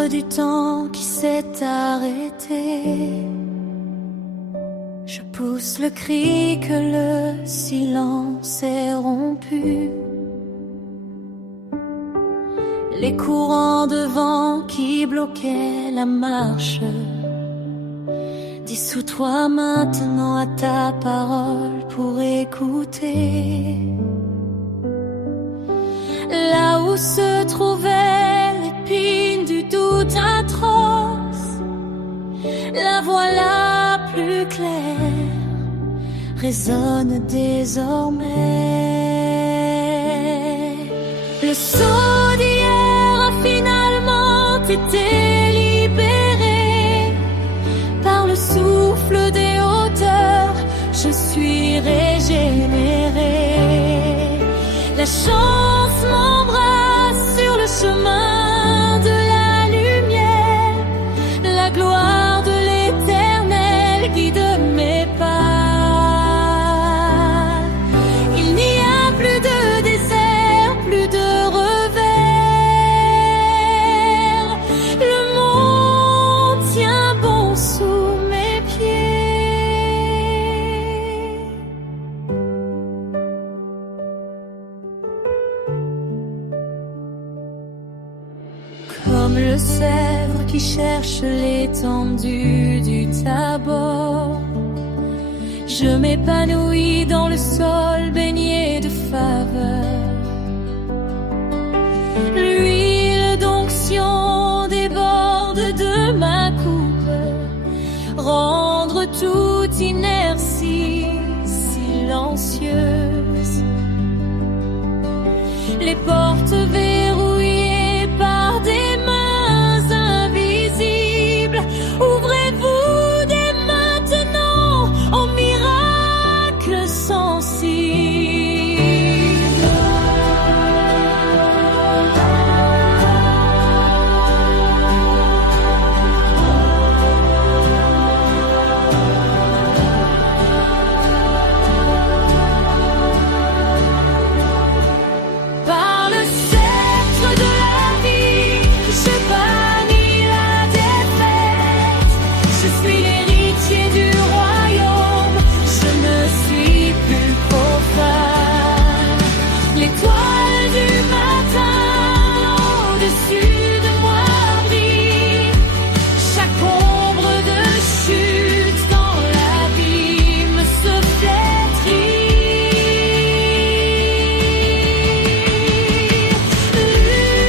l'ombre du temps qui s'est arrêté. Je pousse le cri que le silence est rompu. Les courants de vent qui bloquaient la marche. Dissous-toi maintenant à ta parole pour écouter. Là où se trouvait l'épine du doute atroce, la voix la plus claire résonne désormais. Le sceau d'hier a finalement été libéré par le souffle des hauteurs. Je suis régénéré. La chance m'embrasse sur le chemin de la lumière. La gloire de l'Éternel guide mes pas. Il n'y a plus de désert, plus de revers. Le monde tient bon sous mes pieds. Comme le sèvre qui cherche l'étendue du Tabor, je m'épanouis dans le sol baigné de faveur. L'huile d'onction déborde de ma coupe, rendre toute inertie silencieuse. Les portes verrouillées par des mains invisibles, ouvrez-vous dès maintenant au miracle sensible. Par le sceptre de la vie, je bannis la défaite. Je suis l'héritier du royaume, je ne suis plus profane. L'étoile du matin au-dessus de moi brille. Chaque ombre de chute dans l'abîme se flétrit.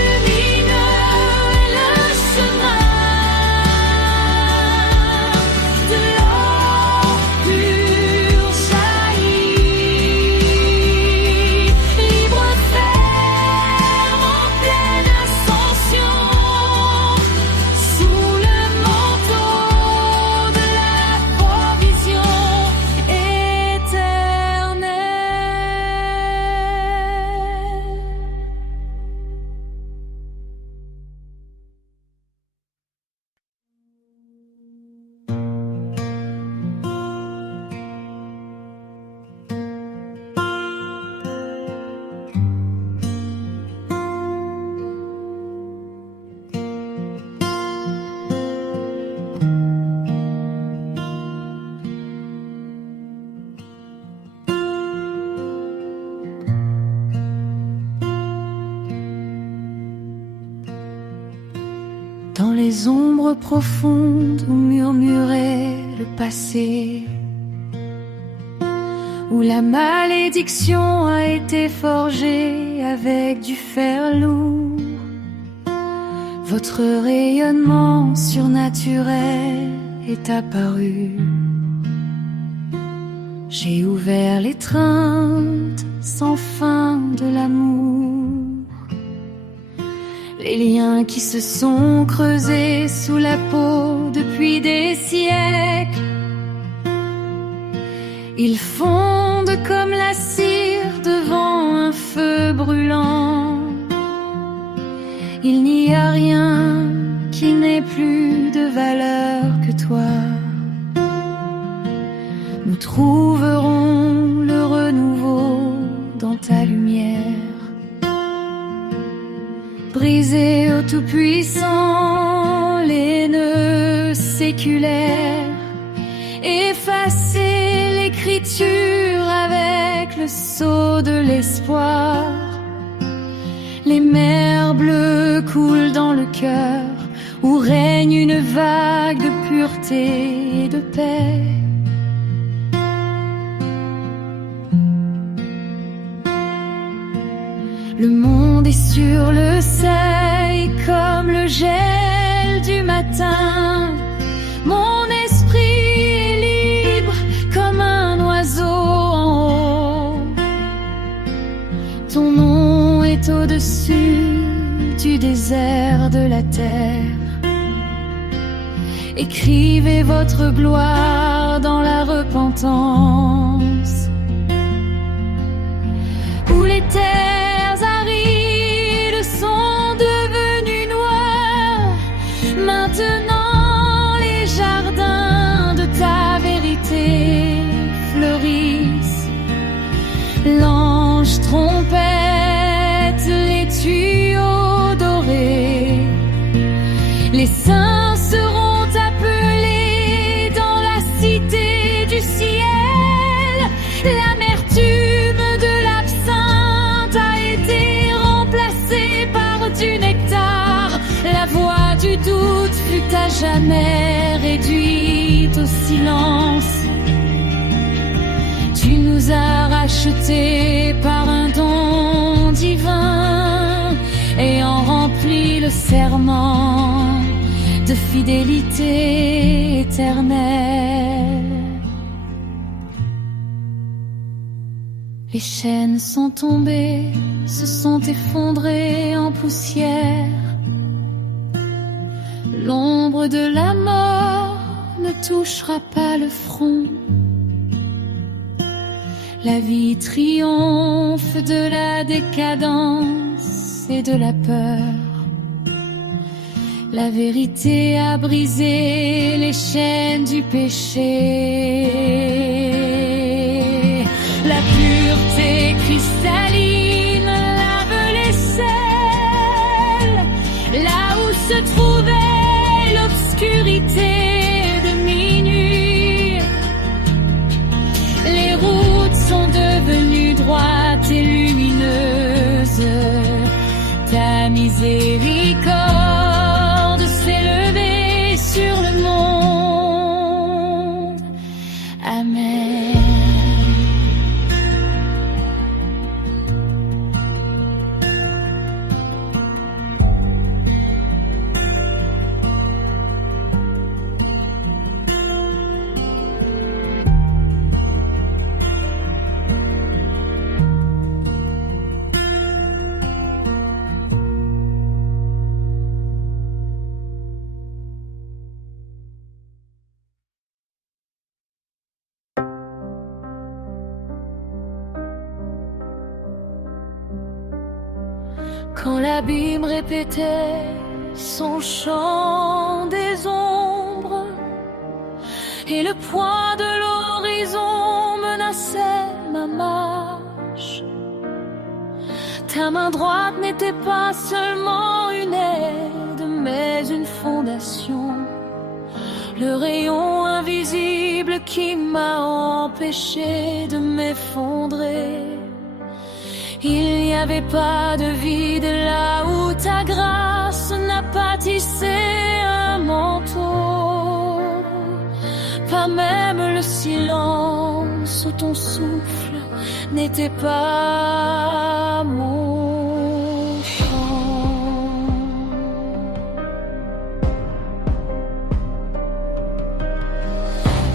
Lumineux est le chemin de l'eau pure jaillit. Libre ferme en pleine ascension, sous le manteau de la provision éternelle. Dans les ombres profondes où murmurait le passé, où la malédiction a été forgée avec du fer lourd, votre rayonnement surnaturel est apparu. J'ai ouvert l'étreinte sans fin de l'amour. Les liens qui se sont creusés sous la peau depuis des siècles, ils fondent comme la cire devant un feu brûlant. Il n'y a rien qui n'ait plus de valeur que toi. Nous trouverons le renouveau dans ta lumière. Brisé au Tout-Puissant, séculaire, effacer l'écriture avec le sceau de l'espoir. Les mers bleues coulent dans le cœur, où règne une vague de pureté et de paix. Le monde est sur le seuil comme le gel du matin. Mon esprit est libre comme un oiseau en haut. Ton nom est au-dessus du désert de la terre. Écrivez votre gloire dans la repentance. Où les terres arides sont devenues noires, maintenant les jardins de ta vérité fleurissent. L'ange trompette les tuyaux dorés. Les saints seront appelés dans la cité du ciel. L'amertume de l'absinthe a été remplacée par du nectar. La voix du doute fut à jamais réduite au silence. Tu nous as rachetés par un don divin, ayant rempli le serment de fidélité éternelle. Les chaînes sont tombées, se sont effondrées en poussière. L'ombre de la mort ne touchera pas le front. La vie triomphe de la décadence et de la peur. La vérité a brisé les chaînes du péché. La pureté cristalline lave les selles, là où se trouvait l'obscurité de minuit. Les routes sont devenues droites et lumineuses. Ta miséricorde s'est levée sur le monde. Amen. Quand l'abîme répétait son chant des ombres et le poids de l'horizon menaçait ma marche, ta main droite n'était pas seulement une aide, mais une fondation, le rayon invisible qui m'a empêché de m'effondrer. Il n'y avait pas de vide là où ta grâce n'a pas tissé un manteau. Pas même le silence où ton souffle n'était pas mon chant.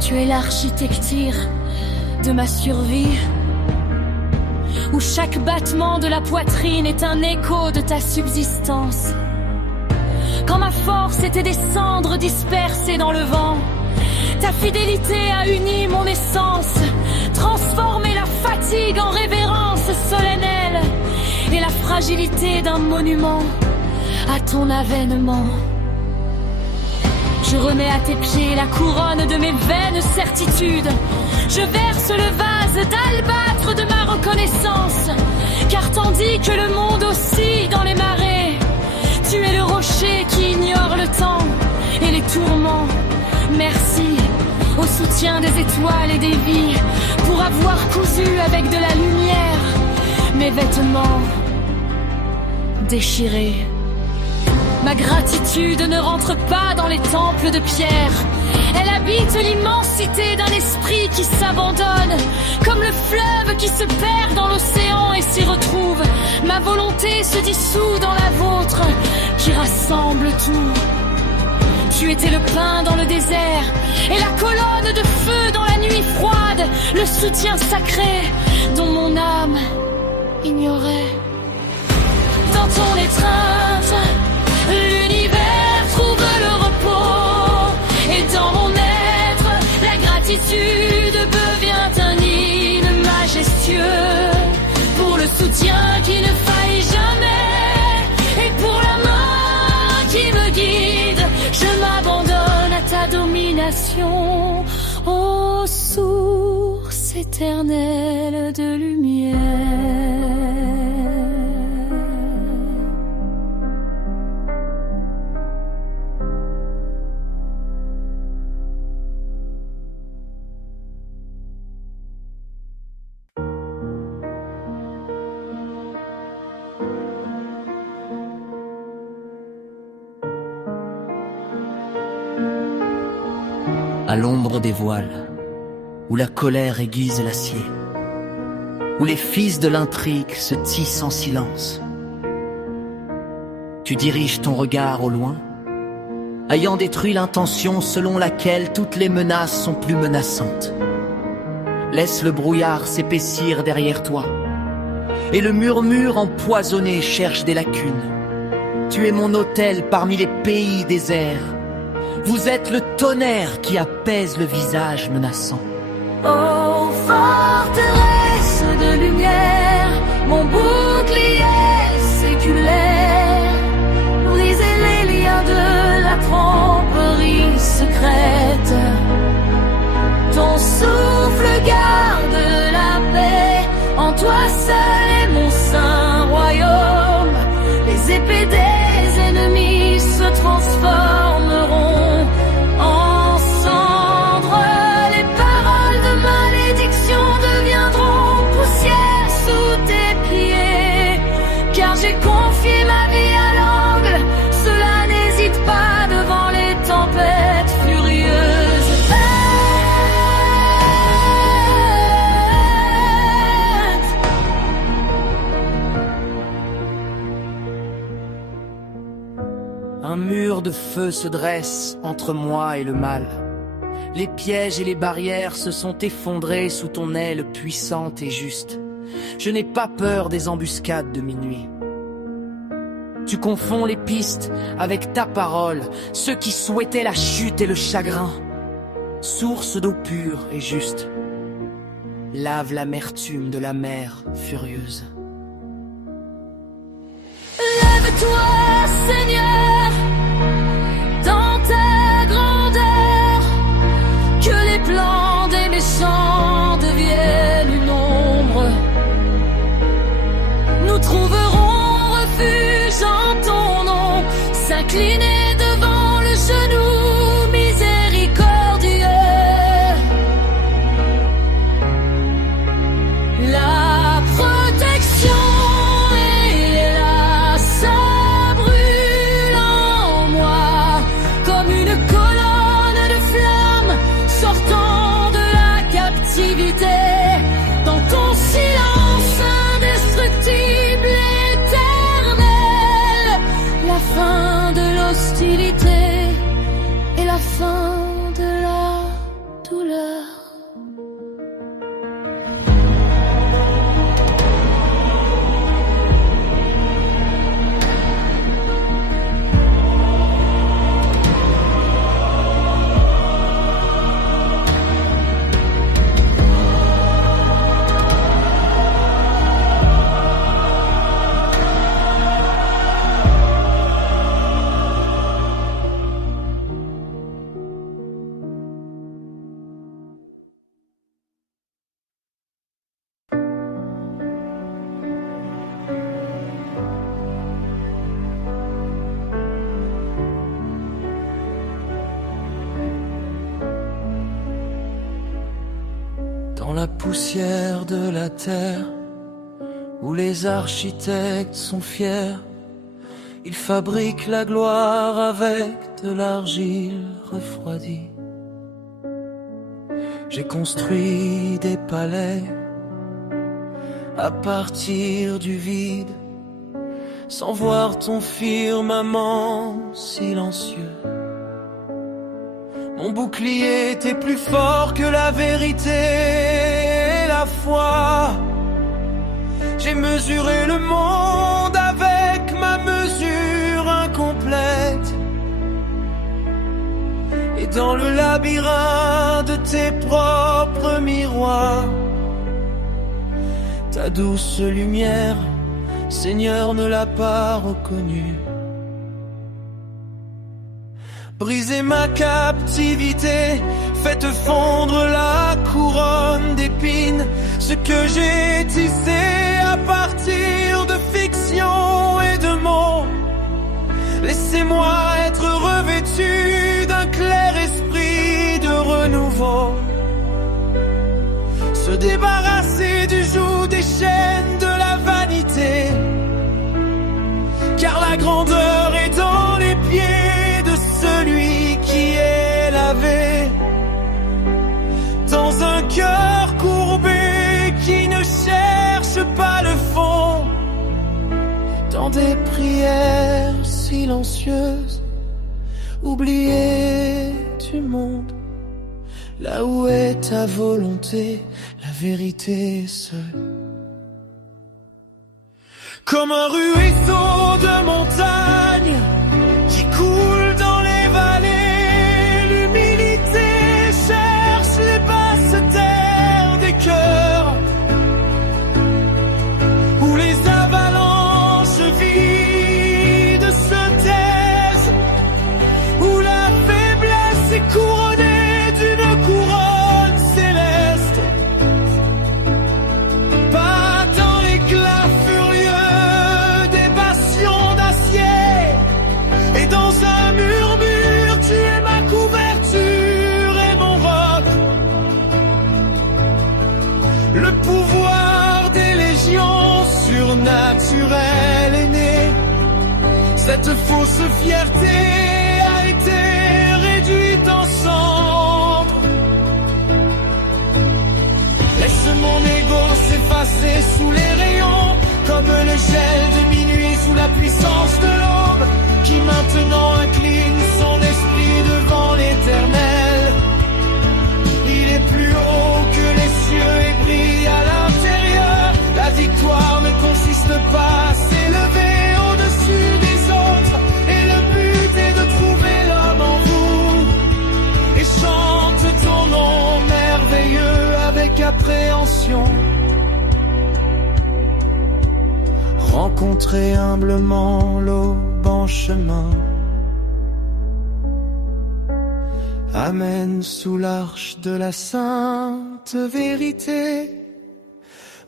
Tu es l'architecture de ma survie, où chaque battement de la poitrine est un écho de ta subsistance. Quand ma force était des cendres dispersées dans le vent, ta fidélité a uni mon essence, transformé la fatigue en révérence solennelle et la fragilité d'un monument à ton avènement. Je remets à tes pieds la couronne de mes vaines certitudes. Je verse le vase d'albâtre de ma reconnaissance, car tandis que le monde oscille dans les marées, tu es le rocher qui ignore le temps et les tourments. Merci au soutien des étoiles et des vies pour avoir cousu avec de la lumière mes vêtements déchirés. Ma gratitude ne rentre pas dans les temples de pierre. Elle habite l'immensité d'un esprit qui s'abandonne, comme le fleuve qui se perd dans l'océan et s'y retrouve. Ma volonté se dissout dans la vôtre, qui rassemble tout. Tu étais le pain dans le désert et la colonne de feu dans la nuit froide, le soutien sacré dont mon âme ignorait. Dans ton étreinte, l'univers trouve le repos, et dans mon être, la gratitude devient un hymne majestueux pour le soutien qui ne faillit jamais, et pour la main qui me guide. Je m'abandonne à ta domination, ô source éternelle de lumière. À l'ombre des voiles, où la colère aiguise l'acier, où les fils de l'intrigue se tissent en silence. Tu diriges ton regard au loin, ayant détruit l'intention selon laquelle toutes les menaces sont plus menaçantes. Laisse le brouillard s'épaissir derrière toi, et le murmure empoisonné cherche des lacunes. Tu es mon autel parmi les pays déserts. Vous êtes le tonnerre qui apaise le visage menaçant. Ô forteresse de lumière, mon bouclier séculaire, brisez les liens de la tromperie secrète. Ton souffle garde la paix, en toi seul est mon saint royaume. Les épées des ennemis se transformeront en cendres, les paroles de malédiction deviendront poussière sous tes pieds. Car j'ai confié ma vie à l'angle, cela n'hésite pas devant les tempêtes furieuses. Un mur de feu se dresse entre moi et le mal. Les pièges et les barrières se sont effondrés sous ton aile puissante et juste. Je n'ai pas peur des embuscades de minuit. Tu confonds les pistes avec ta parole, ceux qui souhaitaient la chute et le chagrin. Source d'eau pure et juste, lave l'amertume de la mer furieuse. Lève-toi, Seigneur, dans ta grandeur, que les plans des méchants deviennent une ombre. Nous trouverons refuge en ton nom, s'incliner devant le genou miséricordieux. La protection est là, ça brûle la poussière de la terre, où les architectes sont fiers, ils fabriquent la gloire avec de l'argile refroidie. J'ai construit des palais à partir du vide, sans voir ton firmament silencieux. Mon bouclier était plus fort que la vérité et la foi. J'ai mesuré le monde avec ma mesure incomplète. Et dans le labyrinthe de tes propres miroirs, ta douce lumière, Seigneur, ne l'a pas reconnue. Brisez ma captivité, faites fondre la couronne d'épines, ce que j'ai tissé à partir de fiction et de mots. Laissez-moi être revêtu d'un clair esprit de renouveau, se débarrasser du joug des chaînes de la vanité, car la grandeur est dans les pieds de celui qui est lavé, dans un cœur courbé qui ne cherche pas le fond, dans des prières silencieuses, oubliées du monde, là où est ta volonté, la vérité seule. Comme un ruisseau de montagne qui coule dans les vallées, l'humilité cherche les basses terres des cœurs, où les avalanches vides se taisent, où la faiblesse est couronnée d'une couronne céleste. Pas dans l'éclat furieux des passions d'acier, et dans un murmure tu es ma couverture et mon roc. Le pouvoir des légions surnaturelles est né, cette fausse fierté a été réduite en cendres. Laisse mon ego s'effacer sous les rayons, comme le gel de minuit sous la puissance de l'aube, qui maintenant incline son esprit devant l'éternel. Il est plus haut que les cieux et brille à l'intérieur. La victoire ne consiste pas à s'élever au-dessus des autres, et le but est de trouver l'homme en vous, et chante ton nom merveilleux avec appréhension. Rencontrer humblement l'aube en chemin, amène sous l'arche de la sainte vérité,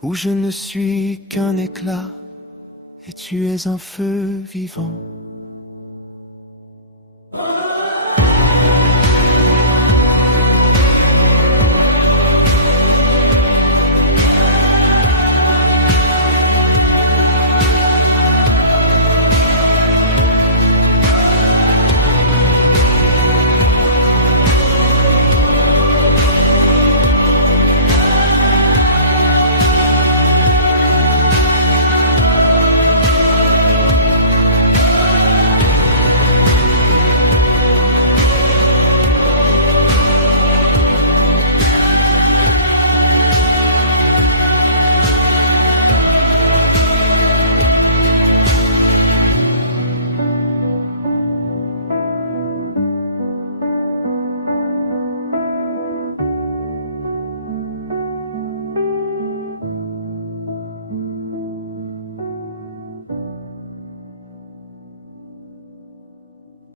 où je ne suis qu'un éclat et tu es un feu vivant.